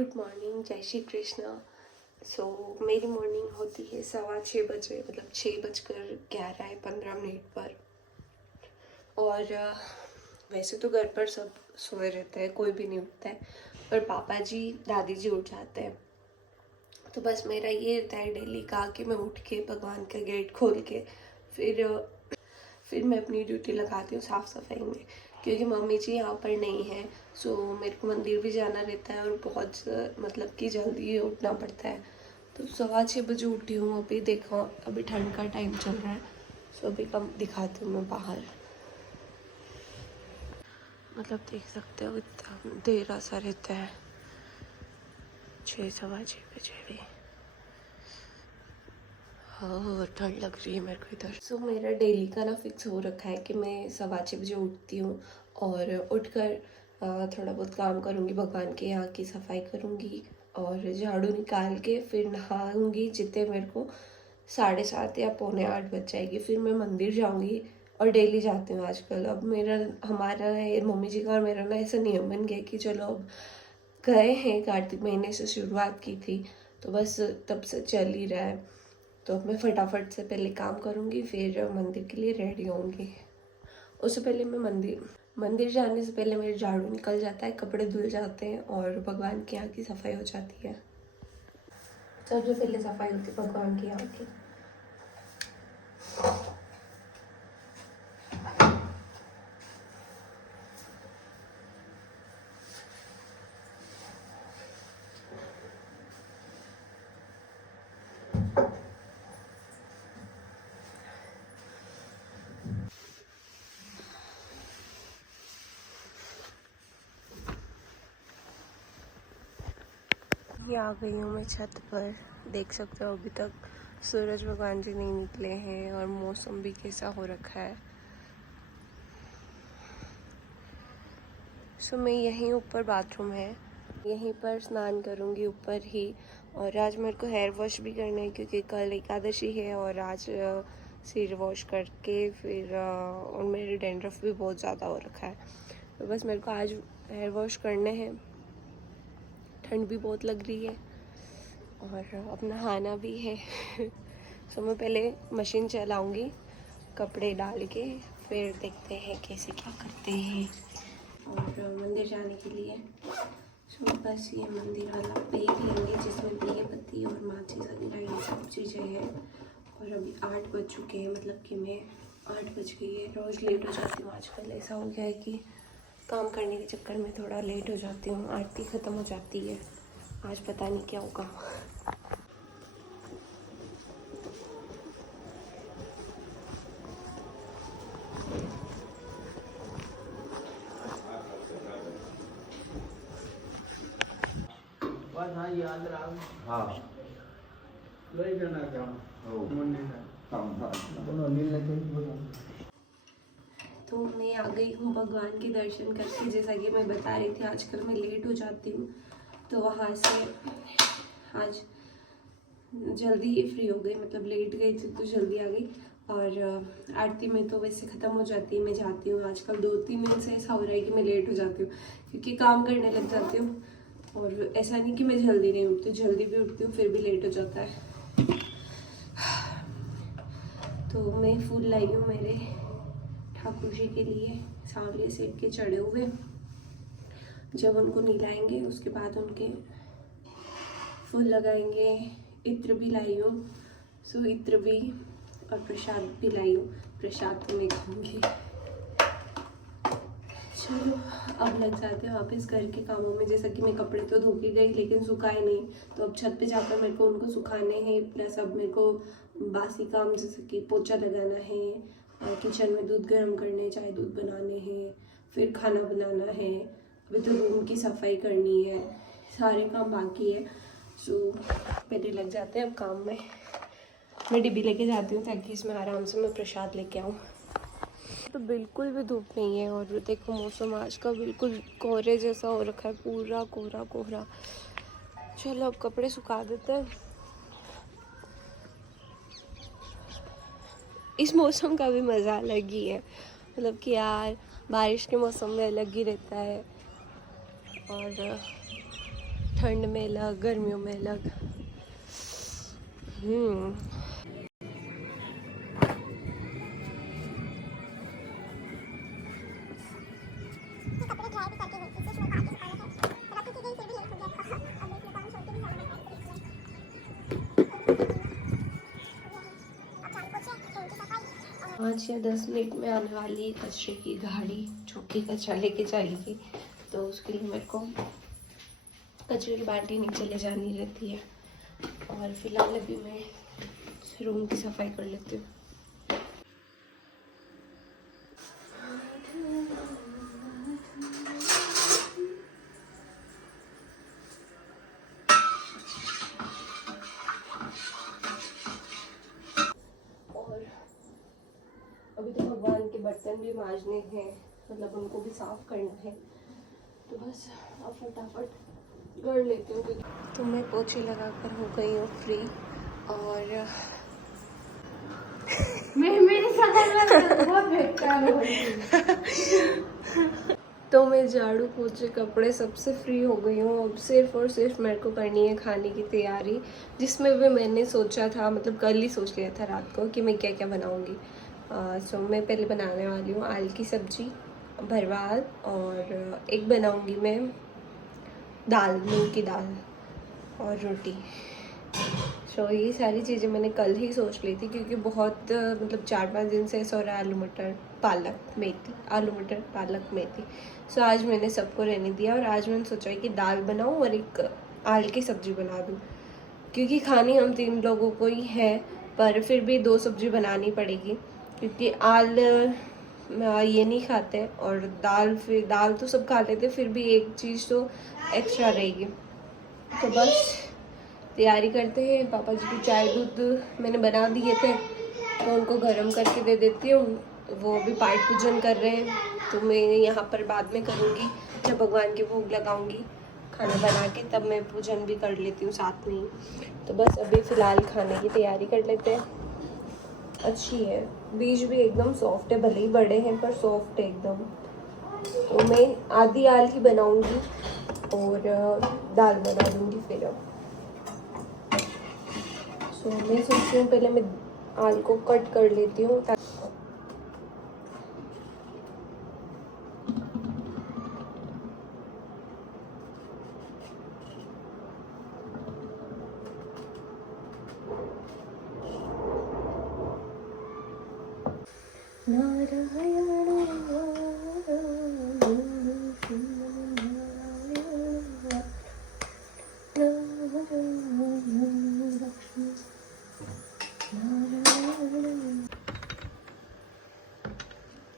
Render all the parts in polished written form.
Good morning, जय श्री कृष्णा। मेरी morning होती है 6:15 मतलब 6:11:15 पर। और वैसे तो घर पर सब सोए रहते हैं, कोई भी नहीं उठता है, पर पापा जी दादी जी उठ जाते हैं। तो बस मेरा ये रहता है डेली का कि मैं उठ के भगवान का गेट खोल के फिर मैं अपनी ड्यूटी लगाती हूँ साफ़ सफाई में, क्योंकि मम्मी जी यहाँ पर नहीं है। मेरे को मंदिर भी जाना रहता है और बहुत मतलब कि जल्दी उठना पड़ता है। तो 6:15 उठी हूँ। अभी देखो, अभी ठंड का टाइम चल रहा है। अभी कम दिखाती हूँ मैं बाहर, मतलब देख सकते हो इतना अंधेरा सा रहता है। 6-6:15 भी। हाँ, ठंड लग रही है मेरे को इधर। मेरा डेली का ना फिक्स हो रखा है कि मैं 6:15 उठती हूँ और उठकर थोड़ा बहुत काम करूँगी, भगवान के यहाँ की सफाई करूँगी और झाड़ू निकाल के फिर नहाऊँगी। जितने मेरे को 7:30 या 7:45 बज जाएगी, फिर मैं मंदिर जाऊँगी और डेली जाती हूँ आजकल। अब हमारा मम्मी जी का और मेरा ना ऐसा नियम बन गया कि चलो अब गए हैं, कार्तिक महीने से शुरुआत की थी तो बस तब से चल ही रहा है। तो अब मैं फटाफट से पहले काम करूँगी, फिर मंदिर के लिए रेडी होंगी। उससे पहले मैं मंदिर जाने से पहले मेरे झाड़ू निकल जाता है, कपड़े धुल जाते हैं और भगवान के यहाँ की सफाई हो जाती है। सबसे पहले सफाई होती है भगवान के यहाँ की। ये आ गई हूँ मैं छत पर। देख सकते हो अभी तक सूरज भगवान जी नहीं निकले हैं और मौसम भी कैसा हो रखा है। मैं यहीं ऊपर बाथरूम है, यहीं पर स्नान करूँगी ऊपर ही। और आज मेरे को हेयर वॉश भी करना है क्योंकि कल एकादशी है और आज सिर वॉश करके फिर और मेरे डैंड्रफ भी बहुत ज़्यादा हो रखा है। तो बस मेरे को आज हेयर वॉश करने हैं। ठंड भी बहुत लग रही है और अब नहाना भी है। मैं पहले मशीन चलाऊँगी, कपड़े डाल के, फिर देखते हैं कैसे क्या करते हैं। और मंदिर जाने के लिए बस ये मंदिर वाला देख लेंगे जिसमें दिए बत्ती और माचिस वगैरह सब चीज़ें हैं। और अभी 8 बज चुके हैं, मतलब कि मैं 8 बज गई है। रोज़ लेट हो जाती हूँ आजकल। ऐसा हो गया है कि काम करने के चक्कर में थोड़ा लेट हो जाती हूँ, आरती ख़त्म हो जाती है। आज पता नहीं क्या होगा। तो मैं आ गई हूँ भगवान के दर्शन करके। जैसा कि मैं बता रही थी, आजकल मैं लेट हो जाती हूँ, तो वहाँ से आज जल्दी ही फ्री हो गई, मतलब लेट गई थी तो जल्दी आ गई। और आरती में तो वैसे ख़त्म हो जाती है, मैं जाती हूँ। आजकल 2-3 दिन से ऐसा हो रहा है कि मैं लेट हो जाती हूँ क्योंकि काम करने लग जाती हूँ। और ऐसा नहीं कि मैं जल्दी नहीं उठती, जल्दी भी उठती हूँ, फिर भी लेट हो जाता है। तो मैं फूल लाई हूँ मेरे ठाकुर जी के लिए, सांवले सेब के चढ़े हुए। जब उनको नीलाएंगे उसके बाद उनके फूल लगाएंगे। इत्र भी लाई हूँ, इत्र भी, और प्रसाद भी लाई हूँ। प्रसाद तो मैं खाऊंगी। चलो अब लग जाते हैं वापस घर के कामों में। जैसा कि मैं कपड़े तो धो के गई लेकिन सुखाए नहीं, तो अब छत पे जाकर मेरे को उनको सुखाने हैं। प्लस अब मेरे को बासी काम जैसे कि पोछा लगाना है, किचन में दूध गर्म करने, चाय दूध बनाने हैं, फिर खाना बनाना है। अभी तो रूम की सफाई करनी है, सारे काम बाकी है। पहले लग जाते हैं अब काम में। मैं डिब्बी लेके जाती हूँ ताकि इसमें आराम से मैं प्रसाद लेके आऊँ। तो बिल्कुल भी धूप नहीं है और देखो मौसम आज का बिल्कुल कोहरे जैसा हो रखा है, पूरा कोहरा कोहरा। चलो अब कपड़े सुखा देते हैं। इस मौसम का भी मज़ा अलग ही है, मतलब कि यार बारिश के मौसम में अलग ही रहता है और ठंड में अलग, गर्मियों में अलग। पाँच या 10 मिनट में आने वाली कचरे की गाड़ी जो कि कचरा लेके जाएगी, तो उसके लिए मेरे को कचरे की बाल्टी नीचे ले जानी रहती है। और फिलहाल अभी मैं रूम की सफाई कर लेती हूँ। और अभी तो भगवान के बर्तन भी मांजने हैं, मतलब उनको भी साफ करना है, तो बस अब फटाफट कर लेती हूँ। तो मैं पोछे लगा कर हो गई हूँ फ्री। और मेरी शक्ल बहुत बेकार हो रही। तो मैं झाड़ू पोछे कपड़े सबसे फ्री हो गई हूँ। अब सिर्फ और सिर्फ मेरे को करनी है खाने की तैयारी, जिसमें भी मैंने सोचा था, मतलब कल ही सोच लिया था रात को कि मैं क्या क्या बनाऊँगी। सो मैं पहले बनाने वाली हूँ आलू की सब्जी, भरवाल, और एक बनाऊँगी मैं दाल, मूंग की दाल, और रोटी। सो ये सारी चीज़ें मैंने कल ही सोच ली थी, क्योंकि बहुत मतलब 4-5 दिन से ऐसा हो रहा है आलू मटर पालक मेथी, आलू मटर पालक मेथी। सो आज मैंने सबको रहने दिया, और आज मैंने सोचा है कि दाल बनाऊँ और एक आलू की सब्ज़ी बना दूँ, क्योंकि खानी हम 3 लोगों को ही है, पर फिर भी 2 सब्ज़ी बनानी पड़ेगी, क्योंकि ये नहीं खाते, और दाल तो सब खा लेते, फिर भी एक चीज़ तो एक्स्ट्रा रहेगी। तो बस तैयारी करते हैं। पापा जी की चाय दूध मैंने बना दिए थे, तो उनको गर्म करके दे देती हूँ। वो भी पाठ पूजन कर रहे हैं, तो मैं यहाँ पर बाद में करूँगी, जब भगवान की भोग लगाऊंगी खाना बना के, तब मैं पूजन भी कर लेती हूँ साथ में ही। तो बस अभी फ़िलहाल खाने की तैयारी कर लेते हैं। अच्छी है, बीज भी एकदम सॉफ्ट है, भले ही बड़े हैं पर सॉफ्ट है एकदम। तो मैं आधी आल ही बनाऊँगी और दाल बना दूँगी फिर। अब सो मैं सोचती हूँ पहले मैं आलू को कट कर लेती हूँ।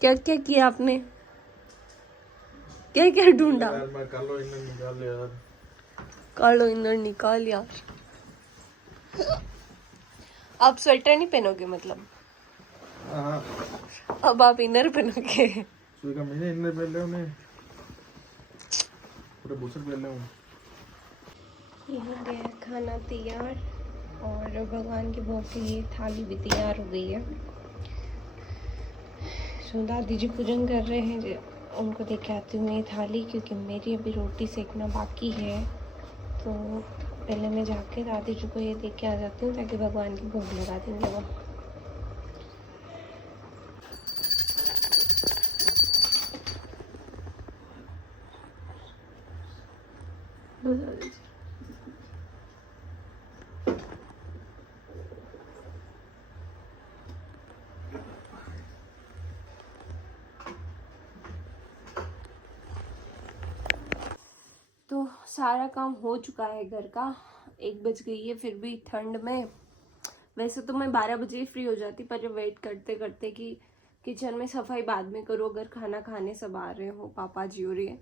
क्या क्या किया आपने? क्या क्या ढूंढा? यार मैं कालो इनर निकाल यार। कालो इनर निकाल यार। आप स्वेटर नहीं पहनोगे मतलब? हाँ। अब आप इनर पहनोगे? सुई का मैंने इनर पहन लिया उन्हें, पूरे बुशर्ट पहन लिया हूँ। यहाँ गया खाना तैयार, और भगवान के भोग के लिए थाली भी तैयार हो गई है। सो दादी जी पूजन कर रहे हैं, उनको देख के आती हूँ ये थाली, क्योंकि मेरी अभी रोटी सेकना बाकी है। तो पहले मैं जाके दादी जी को ये देख के आ जाती हूँ, ताकि भगवान की भोग लगा देंगे वो। तो सारा काम हो चुका है घर का, 1 बज गई है, फिर भी ठंड में। वैसे तो मैं 12 बजे ही फ्री हो जाती, पर वेट करते करते कि किचन में सफाई बाद में करो, अगर खाना खाने सब आ रहे हो, पापा जी हो रही है,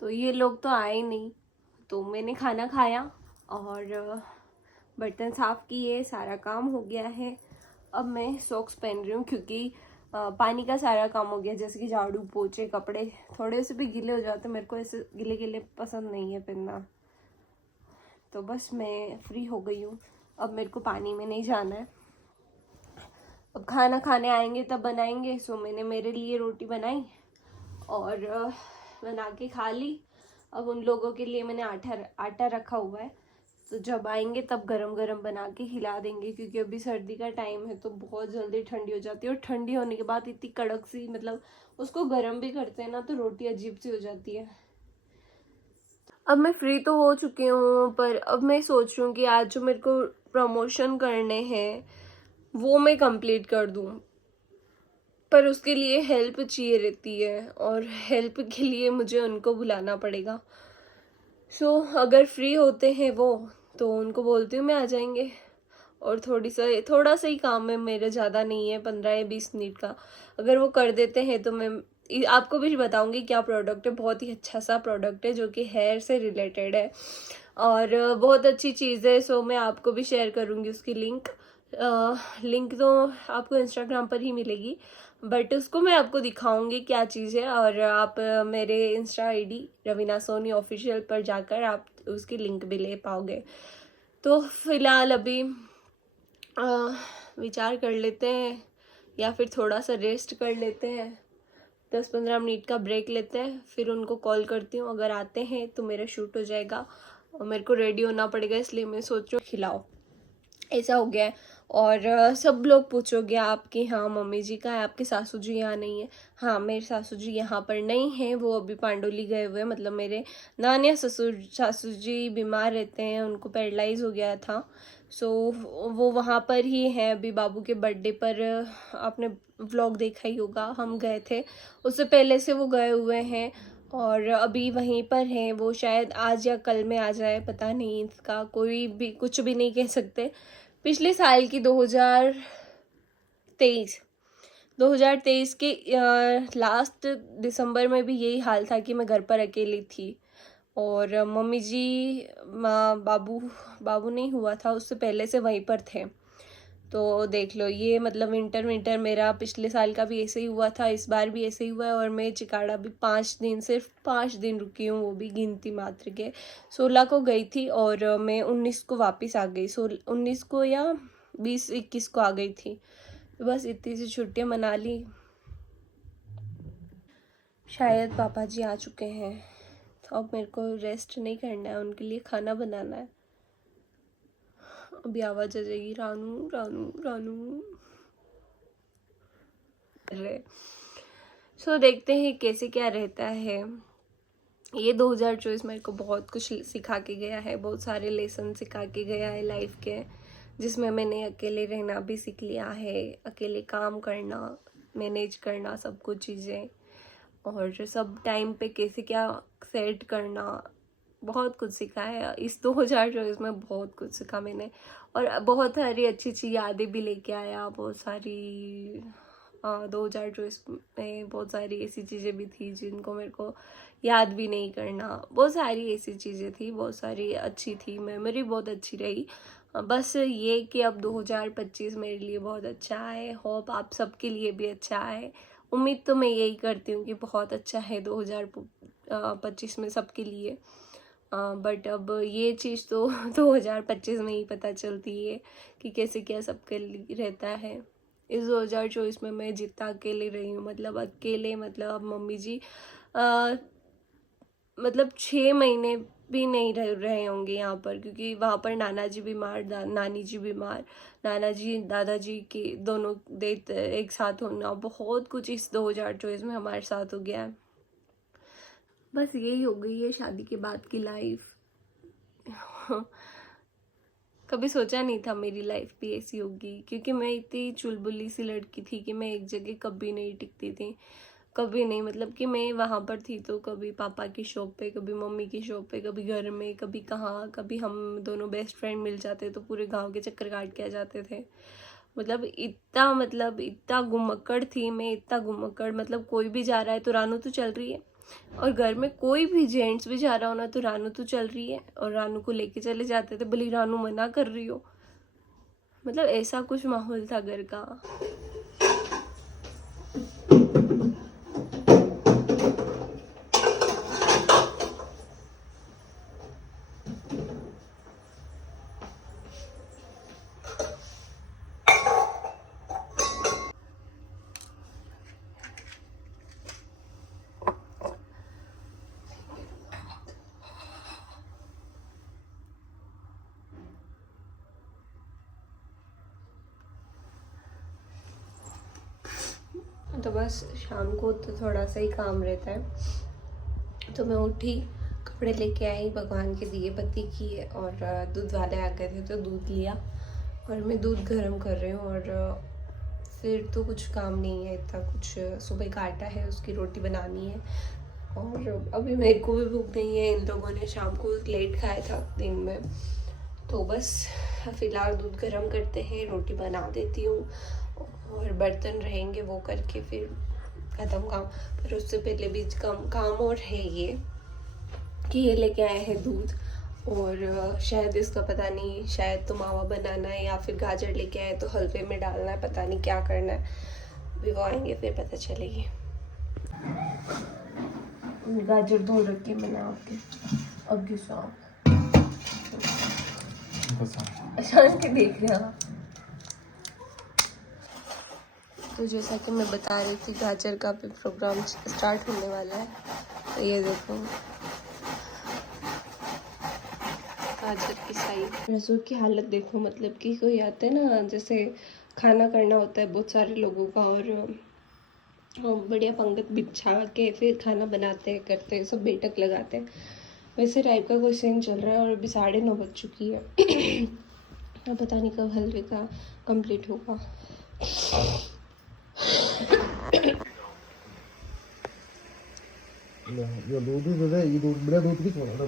तो ये लोग तो आए नहीं। तो मैंने खाना खाया और बर्तन साफ़ किए, सारा काम हो गया है। अब मैं सॉक्स पहन रही हूँ, क्योंकि पानी का सारा काम हो गया, जैसे कि झाड़ू पोछे, कपड़े थोड़े से भी गीले हो जाते, मेरे को ऐसे गिले गिले पसंद नहीं है पहनना। तो बस मैं फ्री हो गई हूँ, अब मेरे को पानी में नहीं जाना है। अब खाना खाने आएंगे तब बनाएंगे। सो मैंने मेरे लिए रोटी बनाई और बना के खा ली। अब उन लोगों के लिए मैंने आटा रखा हुआ है, तो जब आएंगे तब गरम गरम बना के खिला देंगे, क्योंकि अभी सर्दी का टाइम है तो बहुत जल्दी ठंडी हो जाती है, और ठंडी होने के बाद इतनी कड़क सी, मतलब उसको गरम भी करते हैं ना तो रोटी अजीब सी हो जाती है। अब मैं फ्री तो हो चुकी हूँ, पर अब मैं सोच रही हूँ कि आज जो मेरे को प्रमोशन करने हैं वो मैं कंप्लीट कर दूँ, पर उसके लिए हेल्प चाहिए रहती है, और हेल्प के लिए मुझे उनको बुलाना पड़ेगा। सो अगर फ्री होते हैं वो, तो उनको बोलती हूँ मैं आ जाएंगे, और थोड़ा सा ही काम है मेरे, ज़्यादा नहीं है, 15 या 20 मिनट का। अगर वो कर देते हैं तो मैं आपको भी बताऊंगी क्या प्रोडक्ट है। बहुत ही अच्छा सा प्रोडक्ट है जो कि हेयर से रिलेटेड है, और बहुत अच्छी चीज़ है। सो मैं आपको भी शेयर करूंगी उसकी लिंक तो आपको इंस्टाग्राम पर ही मिलेगी, बट उसको मैं आपको दिखाऊंगी क्या चीज़ है। और आप मेरे insta ID Raveena Soni official पर जाकर आप उसकी लिंक भी ले पाओगे। तो फिलहाल अभी विचार कर लेते हैं, या फिर थोड़ा सा रेस्ट कर लेते हैं, 10-15 मिनट का ब्रेक लेते हैं, फिर उनको कॉल करती हूँ। अगर आते हैं तो मेरा शूट हो जाएगा, और मेरे को रेडी होना पड़ेगा, इसलिए मैं सोच रही हूँ खिलाओ। ऐसा हो गया है। और सब लोग पूछोगे आपकी, हाँ मम्मी जी कहाँ है, आपके सासू जी यहाँ नहीं है। हाँ, मेरे सासू जी यहाँ पर नहीं है, वो अभी पांडोली गए हुए हैं। मतलब मेरे नानिया सासू जी बीमार रहते हैं, उनको पैरालाइज हो गया था। सो वो वहाँ पर ही हैं अभी। बाबू के बर्थडे पर आपने व्लॉग देखा ही होगा, हम गए थे, उससे पहले से वो गए हुए हैं, और अभी वहीं पर हैं वो। शायद आज या कल में आ जाए, पता नहीं, इसका कोई भी कुछ भी नहीं कह सकते। पिछले साल की 2023 के लास्ट दिसंबर में भी यही हाल था कि मैं घर पर अकेली थी, और मम्मी जी बाबू नहीं हुआ था उससे पहले से वहीं पर थे। तो देख लो, ये मतलब विंटर मेरा पिछले साल का भी ऐसे ही हुआ था, इस बार भी ऐसे ही हुआ है। और मैं चिकाड़ा भी 5 दिन, सिर्फ 5 दिन रुकी हूँ, वो भी गिनती मात्र के। 16 को गई थी और मैं 19 को वापस आ गई। 19 को या 20-21 को आ गई थी। तो बस इतनी सी छुट्टियाँ मना ली। शायद पापा जी आ चुके हैं, तो अब मेरे को रेस्ट नहीं करना है, उनके लिए खाना बनाना है। अभी आवाज आ जाएगी, रानू रानू रानू। सो देखते हैं कैसे क्या रहता है। ये 2024 मेरे को बहुत कुछ सिखा के गया है, बहुत सारे लेसन सिखा के गया है लाइफ के, जिसमें मैंने अकेले रहना भी सीख लिया है, अकेले काम करना, मैनेज करना सब कुछ चीज़ें, और सब टाइम पे कैसे क्या सेट करना, बहुत कुछ सीखा है। इस 2024 में बहुत कुछ सीखा मैंने, और बहुत सारी अच्छी अच्छी यादें भी लेके आया। बहुत सारी 2024 में बहुत सारी ऐसी चीज़ें भी थी जिनको मेरे को याद भी नहीं करना। बहुत सारी ऐसी चीज़ें थी, बहुत सारी अच्छी थी, मेमोरी बहुत अच्छी रही। बस ये कि अब 2025 मेरे लिए बहुत अच्छा है। होप आप सबके लिए भी अच्छा है। उम्मीद तो मैं यही करती हूँ कि बहुत अच्छा है 2025 में सबके लिए। बट अब ये चीज़ तो 2025 में ही पता चलती है कि कैसे क्या सबके लिए रहता है। इस 2024 में मैं जितना अकेले रही हूँ, मतलब अकेले, मतलब मम्मी जी मतलब 6 महीने भी नहीं रहे होंगे यहाँ पर, क्योंकि वहाँ पर नाना जी बीमार, नानी जी बीमार, नाना जी दादाजी के दोनों डेथ एक साथ होना, बहुत कुछ इस 2024 में हमारे साथ हो गया है। बस यही हो गई है शादी के बाद की लाइफ। कभी सोचा नहीं था मेरी लाइफ भी ऐसी होगी, क्योंकि मैं इतनी चुलबुली सी लड़की थी कि मैं एक जगह कभी नहीं टिकती थी, कभी नहीं। मतलब कि मैं वहाँ पर थी तो कभी पापा की शॉप पे, कभी मम्मी की शॉप पे, कभी घर में, कभी कहाँ, कभी हम दोनों बेस्ट फ्रेंड मिल जाते तो पूरे गांव के चक्कर काट के आ जाते थे। मतलब इतना घुमक्कड़ थी मैं, इतना घुमक्कड़। मतलब कोई भी जा रहा है तो रानू तो चल रही है, और घर में कोई भी जेंट्स भी जा रहा हो ना तो रानू तो चल रही है, और रानू को लेके चले जाते थे, भले रानू मना कर रही हो। मतलब ऐसा कुछ माहौल था घर का। तो बस शाम को तो थोड़ा सा ही काम रहता है। तो मैं उठी, कपड़े लेके आई, भगवान के दिए बत्ती किए और दूध वाले आ गए थे तो दूध लिया और मैं दूध गर्म कर रही हूँ। और फिर तो कुछ काम नहीं है इतना कुछ, सुबह का आटा है उसकी रोटी बनानी है और अभी मेरे को भी भूख नहीं है। इन लोगों ने शाम को लेट खाया था दिन में, तो बस फिलहाल दूध गर्म करते हैं, रोटी बना देती हूँ और बर्तन रहेंगे वो करके फिर ख़त्म काम। पर उससे पहले भी काम और है ये कि ये लेके आए हैं दूध और शायद इसका पता नहीं, शायद तो मावा बनाना है या फिर गाजर लेके आए तो हलवे में डालना है, पता नहीं क्या करना है। अभी वो आएंगे फिर पता चलेगी। गाजर धो रखे मैंने आपके अभी शाम के देख रहा। तो जैसा कि मैं बता रही थी गाजर का भी प्रोग्राम स्टार्ट होने वाला है। तो ये देखो गाजर की साइड, रसोई की हालत देखो, मतलब कि कोई आते हैं ना, जैसे खाना करना होता है बहुत सारे लोगों का और बढ़िया पंगत बिछा के फिर खाना बनाते हैं, करते हैं, सब बेटक लगाते हैं, वैसे टाइप का कोई सीन चल रहा है। और अभी 9:30 बज चुकी है। अब पता नहीं कब हलवे का कंप्लीट होगा। ये दूध ही दे, ये दूध बड़ा दूध की छोड़ा तो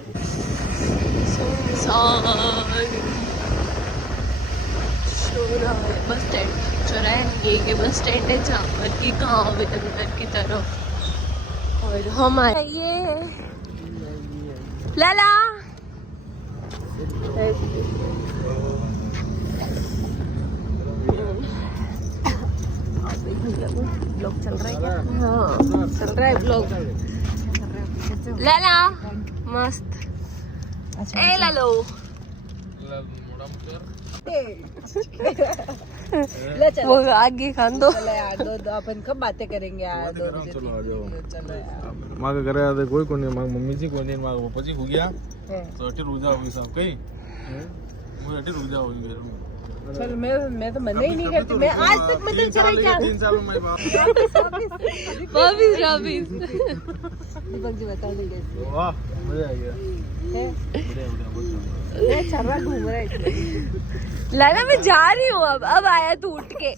बस स्टैंड चौराहे नहीं है, बस स्टैंड है जहाँ पर कि गाँव में अंदर की तरफ। और हमारा ये लाला ब्लॉग चल रहा है क्या? हाँ चल रहा है ब्लॉग। लाला मस्त। ए लालो वो आगे खान दो। चलो यार, दो अपन कब बातें करेंगे यार। दो बजे चलो आ जाओ। चलो यार। माग करे आदे कोई कोणी माग मम्मी जी कोणी माग पप्पा जी हो गया तो अटे रुक जाओगी सब कहीं मुझे अटे रुक जाओगी। चल मैं तो मना ही नहीं करती। मैं आज तक मैं तो चला क्या 3 साल में मैं वापिस दीपक जी बता दीजिए। वाह मजा आ गया है बढ़िया चल रहा घूम रहा है। लाला मैं जा रही हूँ अब आया तू उठ के।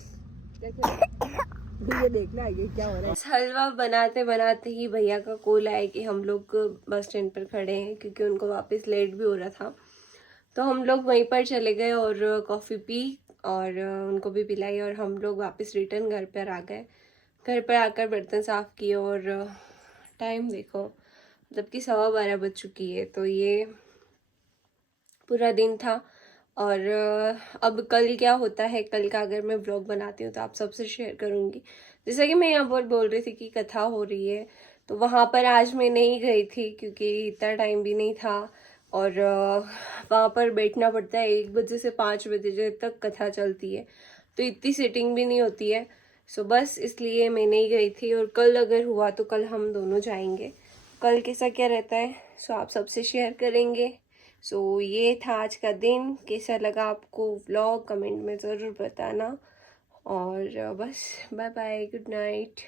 ये देखना आगे क्या हो रहा है। हलवा बनाते बनाते ही भैया का कॉल आया कि हम लोग बस स्टैंड पर खड़े हैं क्योंकि उनको वापस लेट भी हो रहा था। तो हम लोग वहीं पर चले गए और कॉफ़ी पी और उनको भी पिलाई और हम लोग वापस रिटर्न घर पर आ गए। घर पर आकर बर्तन साफ़ किए और टाइम देखो मतलब कि 12:15 बज चुकी है। तो ये पूरा दिन था। और अब कल क्या होता है, कल का अगर मैं व्लॉग बनाती हूँ तो आप सबसे शेयर करूँगी। जैसा कि मैं यहाँ पर बोल रही थी कि कथा हो रही है, तो वहाँ पर आज मैं नहीं गई थी क्योंकि इतना टाइम भी नहीं था और वहाँ पर बैठना पड़ता है 1 बजे से 5 बजे तक कथा चलती है, तो इतनी सीटिंग भी नहीं होती है। सो बस इसलिए मैं नहीं गई थी। और कल अगर हुआ तो कल हम दोनों जाएंगे। कल कैसा क्या रहता है सो आप सबसे शेयर करेंगे। सो ये था आज का दिन। कैसा लगा आपको व्लॉग कमेंट में ज़रूर बताना। और बस बाय बाय, गुड नाइट।